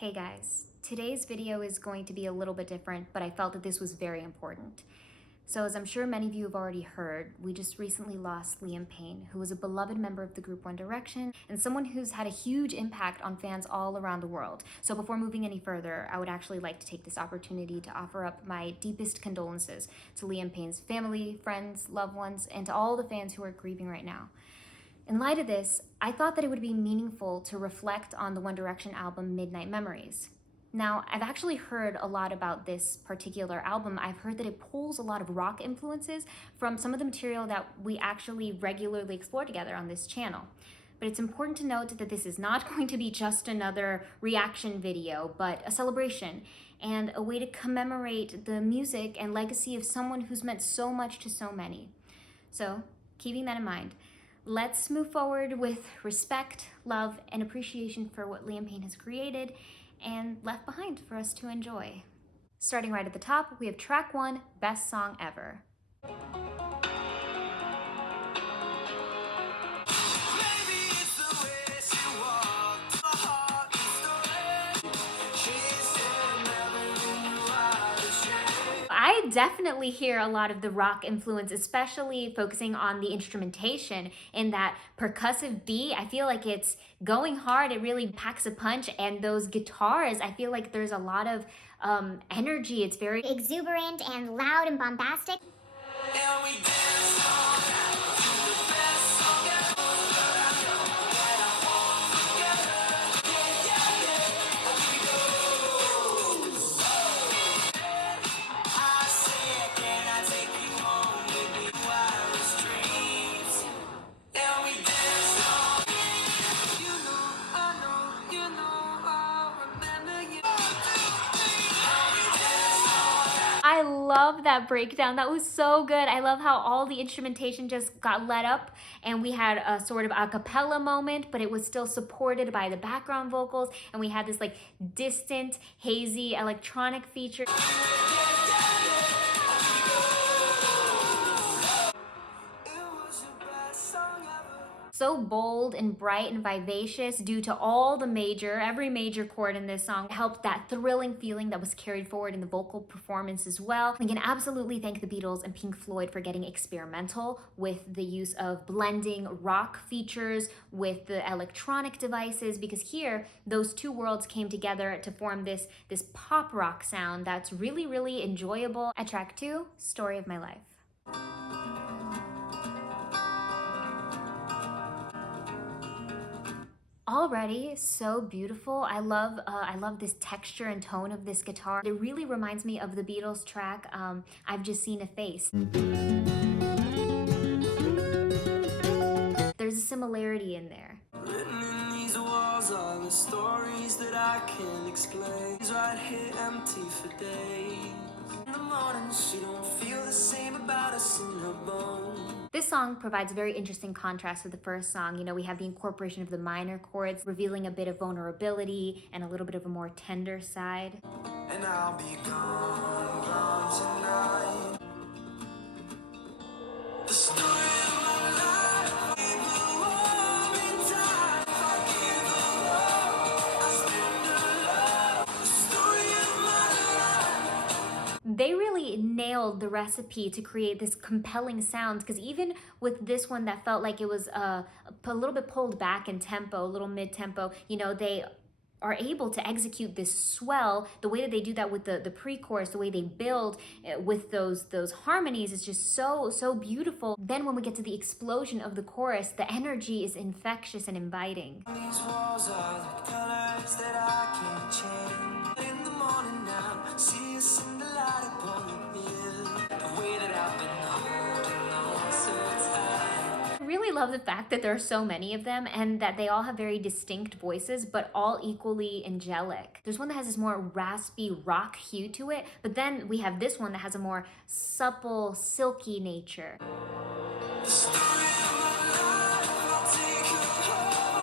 Hey guys, today's video is going to be a little bit different, but I felt that this was very important. So as I'm sure many of you have already heard, we just recently lost Liam Payne, who was a beloved member of the group One Direction and someone who's had a huge impact on fans all around the world. So before moving any further, I would actually like to take this opportunity to offer up my deepest condolences to Liam Payne's family, friends, loved ones, and to all the fans who are grieving right now. In light of this, I thought that it would be meaningful to reflect on the One Direction album Midnight Memories. Now, I've actually heard a lot about this particular album. I've heard that it pulls a lot of rock influences from some of the material that we actually regularly explore together on this channel. But it's important to note that this is not going to be just another reaction video, but a celebration and a way to commemorate the music and legacy of someone who's meant so much to so many. So, keeping that in mind, let's move forward with respect, love, and appreciation for what Liam Payne has created and left behind for us to enjoy. Starting right at the top, we have track 1, Best Song Ever. I definitely hear a lot of the rock influence, especially focusing on the instrumentation in that percussive beat. I feel like it's going hard. It really packs a punch. And those guitars, I feel like there's a lot of energy. It's very exuberant and loud and bombastic. I love that breakdown. That was so good. I love how all the instrumentation just got let up and we had a sort of a cappella moment, but it was still supported by the background vocals, and we had this like distant, hazy electronic feature. So bold and bright and vivacious due to all the every major chord in this song helped that thrilling feeling that was carried forward in the vocal performance as well. We can absolutely thank the Beatles and Pink Floyd for getting experimental with the use of blending rock features with the electronic devices, because here those two worlds came together to form this pop rock sound that's really, really enjoyable. At track 2, Story of My Life. Already so beautiful. I love this texture and tone of this guitar. It really reminds me of the Beatles track, I've Just Seen a Face. There's a similarity in there. Written in these walls are the stories that I can't explain. It's right here empty for days. In the morning she don't feel the same about us in her bones. This song provides a very interesting contrast to the first song. You know, we have the incorporation of the minor chords, revealing a bit of vulnerability and a little bit of a more tender side. And I'll be gone tonight. The story of my life, I give her all in time. I give her all, I spend her love. The story of my life. They really nailed the recipe to create this compelling sound, because even with this one that felt like it was a little bit pulled back in tempo, a little mid-tempo, you know, they are able to execute this swell. The way that they do that with the pre-chorus, the way they build with those harmonies is just so beautiful. Then when we get to the explosion of the chorus, the energy is infectious and inviting. These walls are the colors that I can't change. In the morning now, see us in the light upon the hill. The way that I've been holding on so tight. I really love the fact that there are so many of them and that they all have very distinct voices, but all equally angelic. There's one that has this more raspy rock hue to it, but then we have this one that has a more supple, silky nature. The story of my life, I'll take her home.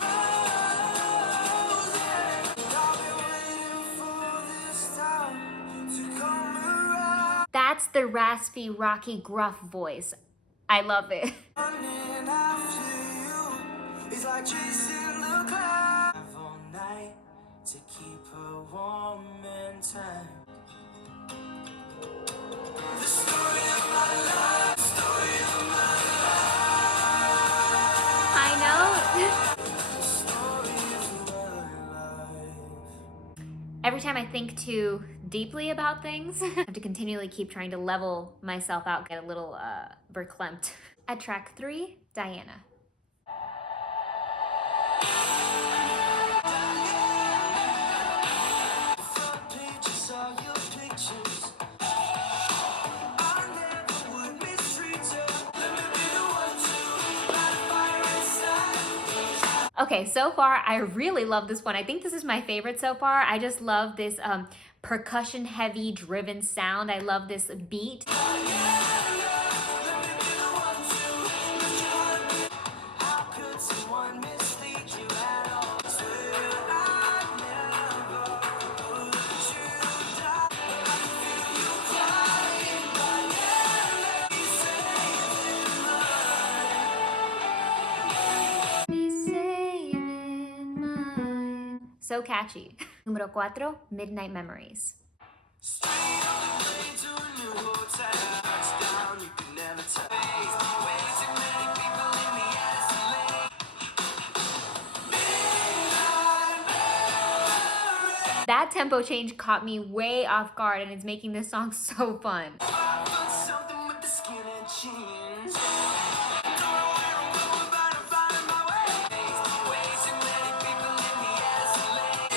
I've been waiting for this time to come around. That's the raspy, rocky, gruff voice. I love it. Running after you is like chasing the clouds. All night to keep her moment in time. The story of my life, story of my I know. story of my life. Every time I think too deeply about things, I have to continually keep trying to level myself out, get a little verklempt. At track 3, Diana. Front pages are your pictures. I never would mistreat you. Let me be the one to light a fire inside. Okay, so far I really love this one. I think this is my favorite so far. I just love this percussion heavy driven sound. I love this beat. How could someone mislead you at all? Swear I'd never let you die. But I can feel you crying, but yeah, be Be saving mine. So catchy. Número 4, Midnight Memories. straight on the way to a new hotel. Touchdown, you can never tell. Way too many people in the isolate. That tempo change caught me way off guard and it's making this song so fun. I put something with the skin and jeans. Don't know where I'm going, but I'm finding my way. Way too many people in the isolate.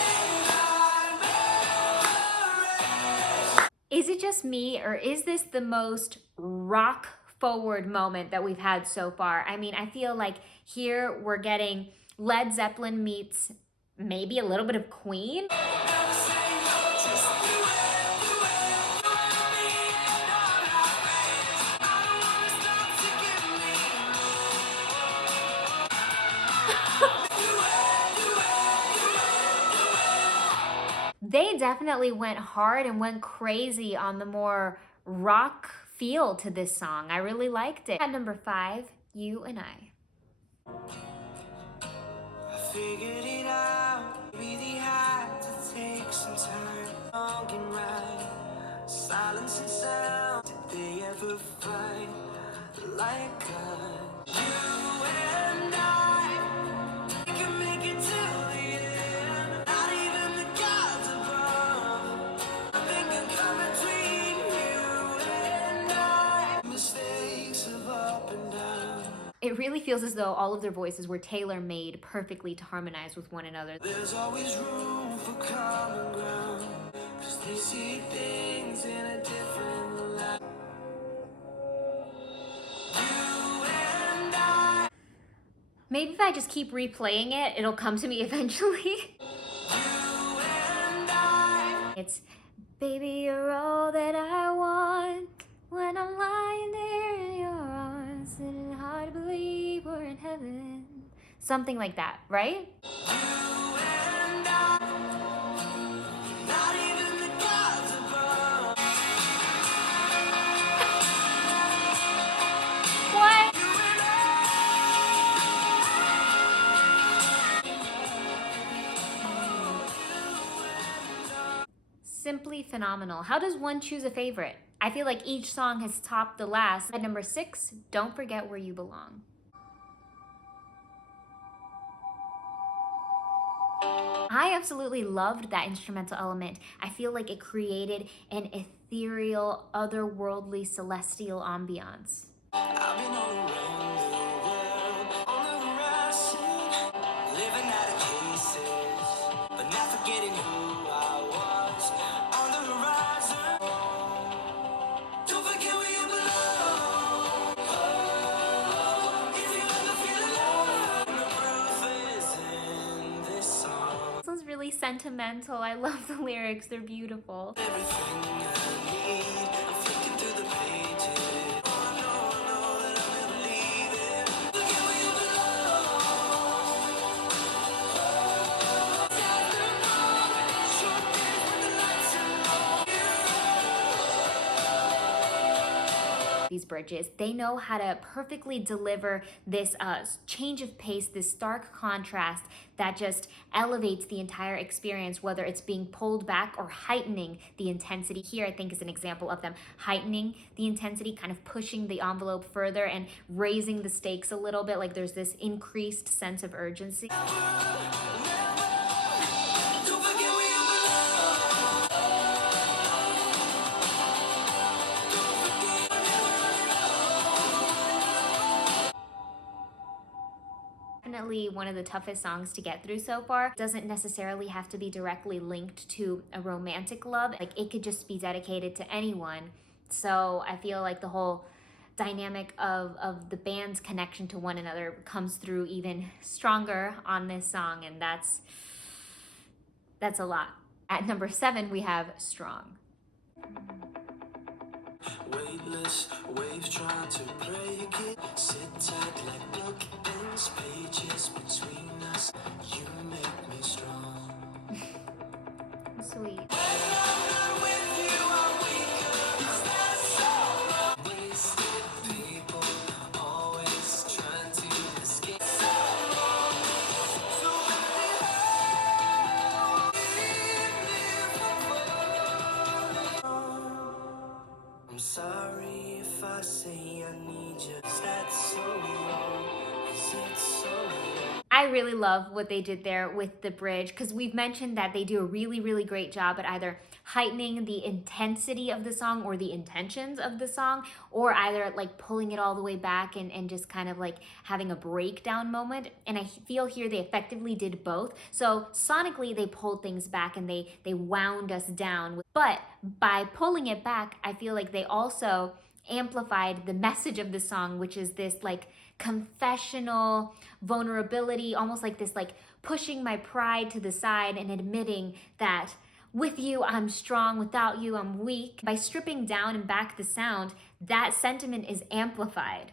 Is it just me or is this the most rock forward moment that we've had so far? I mean, I feel like here we're getting Led Zeppelin meets maybe a little bit of Queen. Never say no, just do it, do it. You and me and all our friends. I don't wanna stop to give me They definitely went hard and went crazy on the more rock feel to this song. I really liked it. At number 5, You and I. I figured it out. Really had to take some time. Long and right. Silence and sound. Did they ever find like us? You and I. We can make it till the end. Not even the gods above. Nothing can come between you and I. Mistakes of up and down. It really feels as though all of their voices were tailor-made perfectly to harmonize with one another. There's always room for common ground. 'Cause they see things in a different light. You and I. Maybe if I just keep replaying it, it'll come to me eventually. You and I. It's, baby, you're all that I want. When I'm lying there in your arms, it's hard to believe we're in heaven. Something like that, right? You and I. Not even the gods above. What? You and I. Simply phenomenal. How does one choose a favorite? I feel like each song has topped the last. At number 6, Don't Forget Where You Belong. I absolutely loved that instrumental element. I feel like it created an ethereal, otherworldly, celestial ambiance. I've been all around the world, on the horizon, living out of cases, but not forgetting who I was. On the horizon, don't forget where you belong. Oh, if you ever feel alone, the proof is in this song. This one's really sentimental. I love the lyrics, they're beautiful. Everything I need, I'm flicking through the pages. Oh, I know that I'll never leave it. Forget where you belong. After a moment, short days when the lights are low. these bridges. They know how to perfectly deliver this change of pace, this stark contrast that just elevates the entire experience, whether it's being pulled back or heightening the intensity. Here, I think, is an example of them heightening the intensity, kind of pushing the envelope further and raising the stakes a little bit. Like there's this increased sense of urgency. Definitely one of the toughest songs to get through so far. It doesn't necessarily have to be directly linked to a romantic love. Like it could just be dedicated to anyone. So I feel like the whole dynamic of the band's connection to one another comes through even stronger on this song, and that's a lot. At number 7, we have Strong. Weightless waves trying to break it. Sit tight like bookends, pages between us. You make me strong. Sweet. With you, I'm weaker. Is that so? Wasted people, always trying to escape. I'm sorry if I say I need you. Is that so wrong? Is it so wrong? I really love what they did there with the bridge, because we've mentioned that they do a really, really great job at either heightening the intensity of the song or the intentions of the song, or either like pulling it all the way back and just kind of like having a breakdown moment. And I feel here they effectively did both. So sonically they pulled things back and they wound us down. But by pulling it back, I feel like they also amplified the message of the song, which is this like confessional vulnerability, almost like this like pushing my pride to the side and admitting that with you I'm strong, without you I'm weak. By stripping down and back the sound, that sentiment is amplified.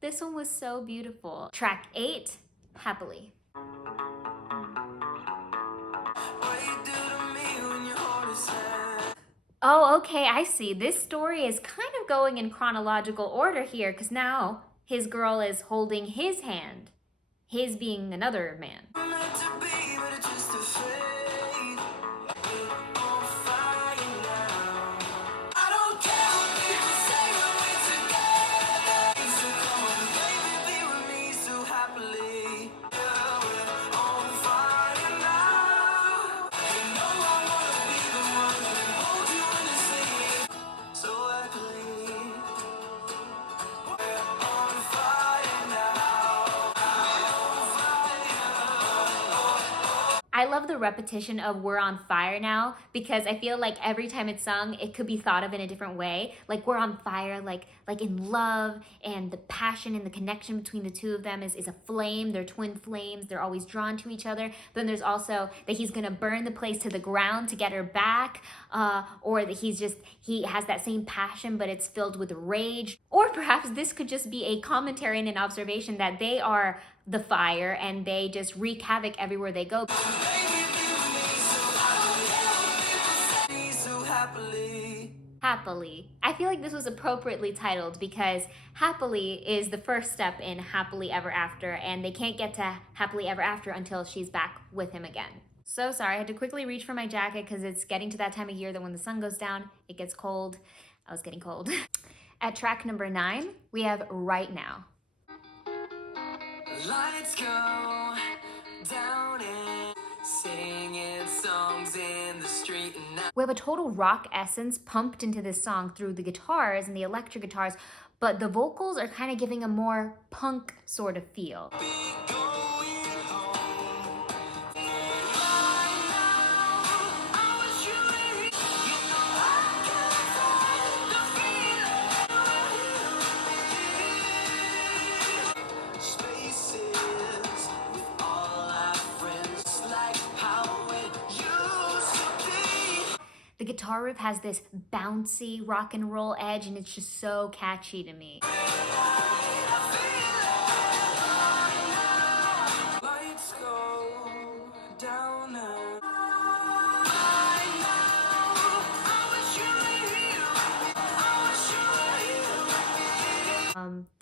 This one was so beautiful. Track 8, Happily. Oh, okay, I see. This story is kind of going in chronological order here, because now his girl is holding his hand. His being another man. I love the repetition of "we're on fire now," because I feel like every time it's sung, it could be thought of in a different way. Like we're on fire, like in love, and the passion and the connection between the two of them is a flame. They're twin flames. They're always drawn to each other. But then there's also that he's gonna burn the place to the ground to get her back, or that he has that same passion, but it's filled with rage. Or perhaps this could just be a commentary and an observation that they are the fire and they just wreak havoc everywhere they go. Happily. I feel like this was appropriately titled because happily is the first step in happily ever after, and they can't get to happily ever after until she's back with him again. So sorry, I had to quickly reach for my jacket because it's getting to that time of year that when the sun goes down, it gets cold. I was getting cold. At track number 9, we have Right Now. Lights go down and singing songs in the street and now. We have a total rock essence pumped into this song through the guitars and the electric guitars, but the vocals are kind of giving a more punk sort of feel. The guitar riff has this bouncy rock and roll edge, and it's just so catchy to me.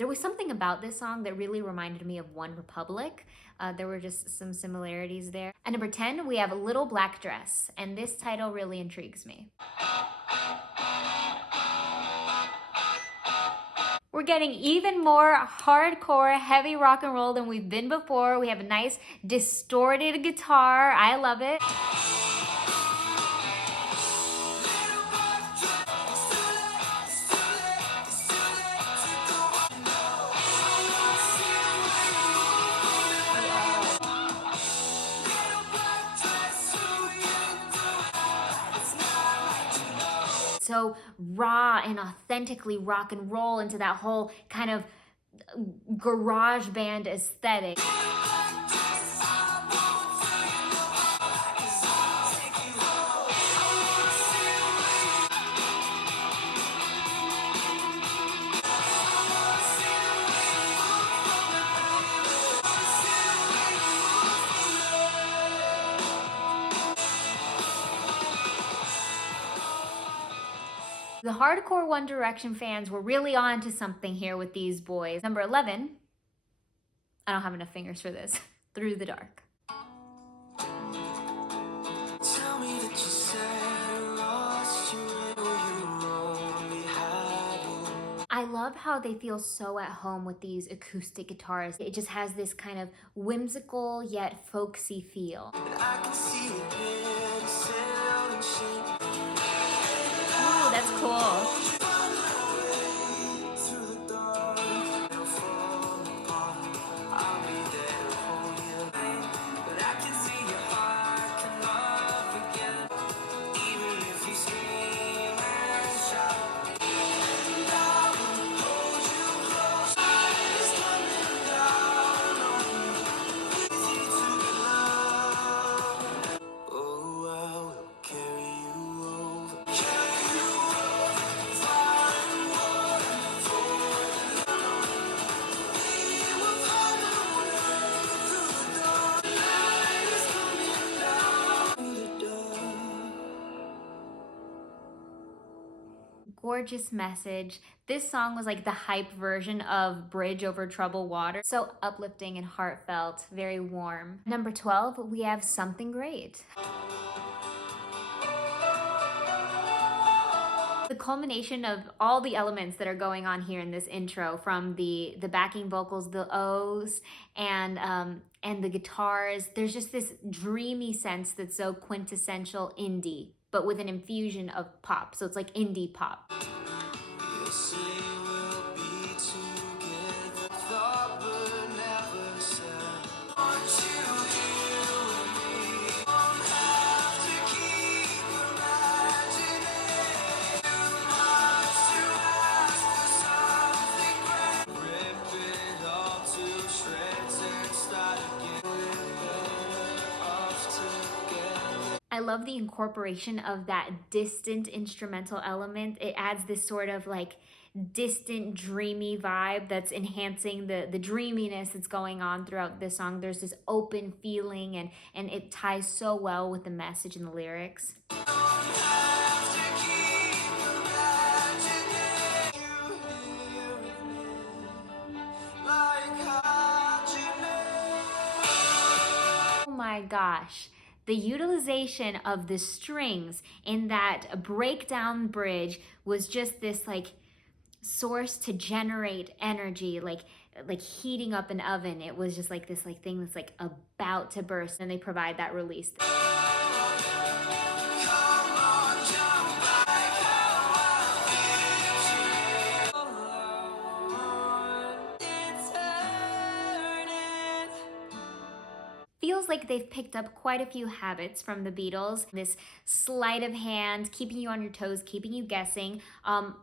There was something about this song that really reminded me of One Republic. There were just some similarities there. At number 10, we have Little Black Dress, and this title really intrigues me. We're getting even more hardcore, heavy rock and roll than we've been before. We have a nice distorted guitar. I love it. So raw and authentically rock and roll into that whole kind of garage band aesthetic. The hardcore One Direction fans were really on to something here with these boys. Number 11, I don't have enough fingers for this, Through the Dark. Tell me that you said I lost you and you only had me. I love how they feel so at home with these acoustic guitars. It just has this kind of whimsical yet folksy feel. And I can see it in sound and shape. Ooh, that's cool. Through the dark, they'll fall apart. I'll be there to hold you. But I can see your heart can love again. Even if you scream and shout. And I will hold you close. It's coming down on you. Easy to get love. Oh, I will carry you over. Carry you over. Far and wide for the we will find a way through the dark. Night is coming down through the dark. Gorgeous message. This song was like the hype version of Bridge Over Troubled Water. So uplifting and heartfelt, very warm. Number 12, we have Something Great. The culmination of all the elements that are going on here in this intro, from the backing vocals, the O's, and the guitars. There's just this dreamy sense that's so quintessential indie, but with an infusion of pop. So it's like indie pop. You'll say we'll be together. Thought but never said. Want you here with me. Won't have to keep imagining. Too much to ask for something great. Rip it all to shreds and start again. We're better off together. I love the incorporation of that distant instrumental element. It adds this sort of like distant, dreamy vibe that's enhancing the dreaminess that's going on throughout this song. There's this open feeling, and it ties so well with the message and the lyrics. Don't have to keep imagining you here with me. Like how'd you know? Oh my gosh. The utilization of the strings in that breakdown bridge was just this like source to generate energy, like heating up an oven. It was just like this like thing that's like about to burst, and they provide that release. Come on, jump like how I feel you. It's hurting. Feels like they've picked up quite a few habits from the Beatles. This sleight of hand, keeping you on your toes, keeping you guessing,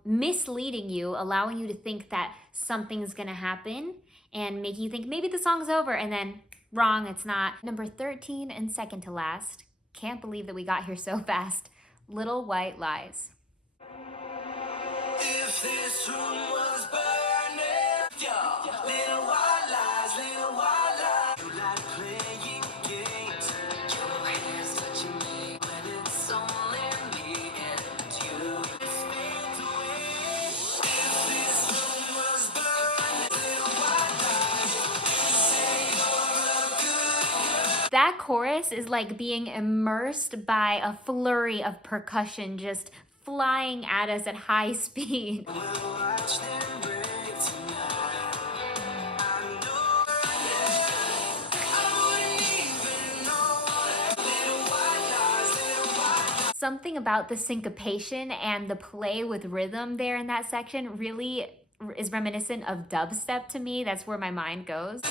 misleading you, allowing you to think that something's gonna happen, and making you think maybe the song's over, and then wrong, it's not. Number 13 and second to last, can't believe that we got here so fast, Little White Lies. If this room was burning, yeah. Little white lies, little white lies. You like playing games. Your hands touching me when it's only me and you. It fades away. If this room was burning, That chorus is like being immersed by a flurry of percussion just flying at us at high speed. We'll watch them break tonight. I know I wouldn't even know. Little white lies, little white lies. Something about the syncopation and the play with rhythm there in that section really is reminiscent of dubstep to me. That's where my mind goes.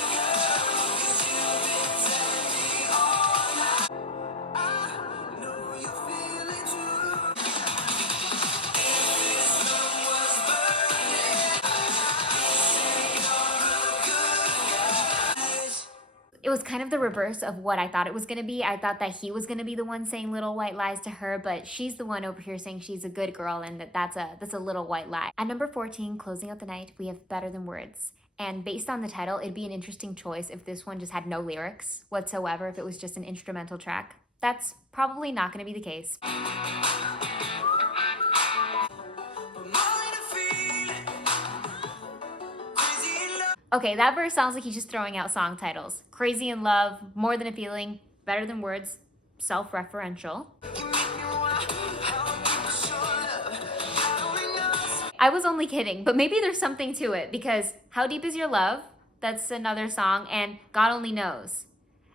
I know you feel it too. It was kind of the reverse of what I thought it was going to be. I thought that he was going to be the one saying little white lies to her, but she's the one over here saying she's a good girl and that's a little white lie. At number 14, closing out the night, we have Better Than Words. And based on the title, it'd be an interesting choice if this one just had no lyrics whatsoever, if it was just an instrumental track. That's probably not going to be the case. But more than a feeling, crazy in love. Okay, that verse sounds like he's just throwing out song titles. Crazy in Love, More Than a Feeling, Better Than Words, self-referential. You make me want how people show love. I only know. I was only kidding, but maybe there's something to it because How Deep Is Your Love? That's another song, and God Only Knows.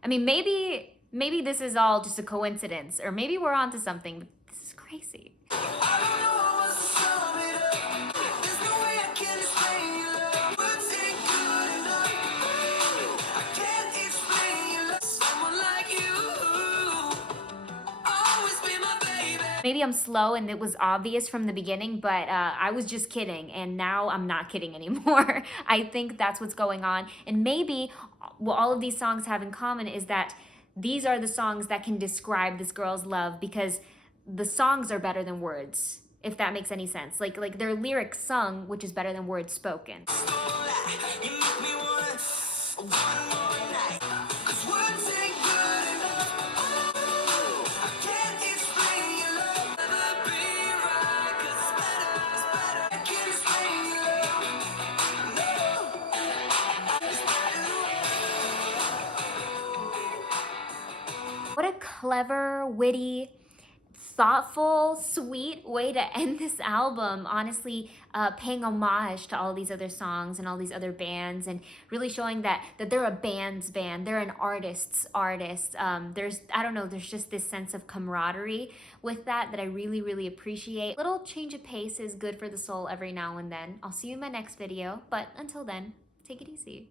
I mean, maybe this is all just a coincidence, or maybe we're onto something, but this is crazy. I don't know how else to sum it up. There's no way I can explain your love. Words ain't good enough. I can't explain your love. Someone like you, always be my baby. Maybe I'm slow and it was obvious from the beginning, but I was just kidding, and now I'm not kidding anymore. I think that's what's going on, and maybe what all of these songs have in common is that these are the songs that can describe this girl's love because the songs are better than words, if that makes any sense. Like they're lyrics sung, which is better than words spoken. You make me want one more night. 'Cause words ain't good enough. I can't explain your love. Never be right. 'Cause it's better. I can't explain your love. No. It's better. What a clever, witty, thoughtful, sweet way to end this album. Honestly, paying homage to all these other songs and all these other bands, and really showing that they're a band's band. They're an artist's artist. There's just this sense of camaraderie with that I really, really appreciate. Little change of pace is good for the soul every now and then. I'll see you in my next video, but until then, take it easy.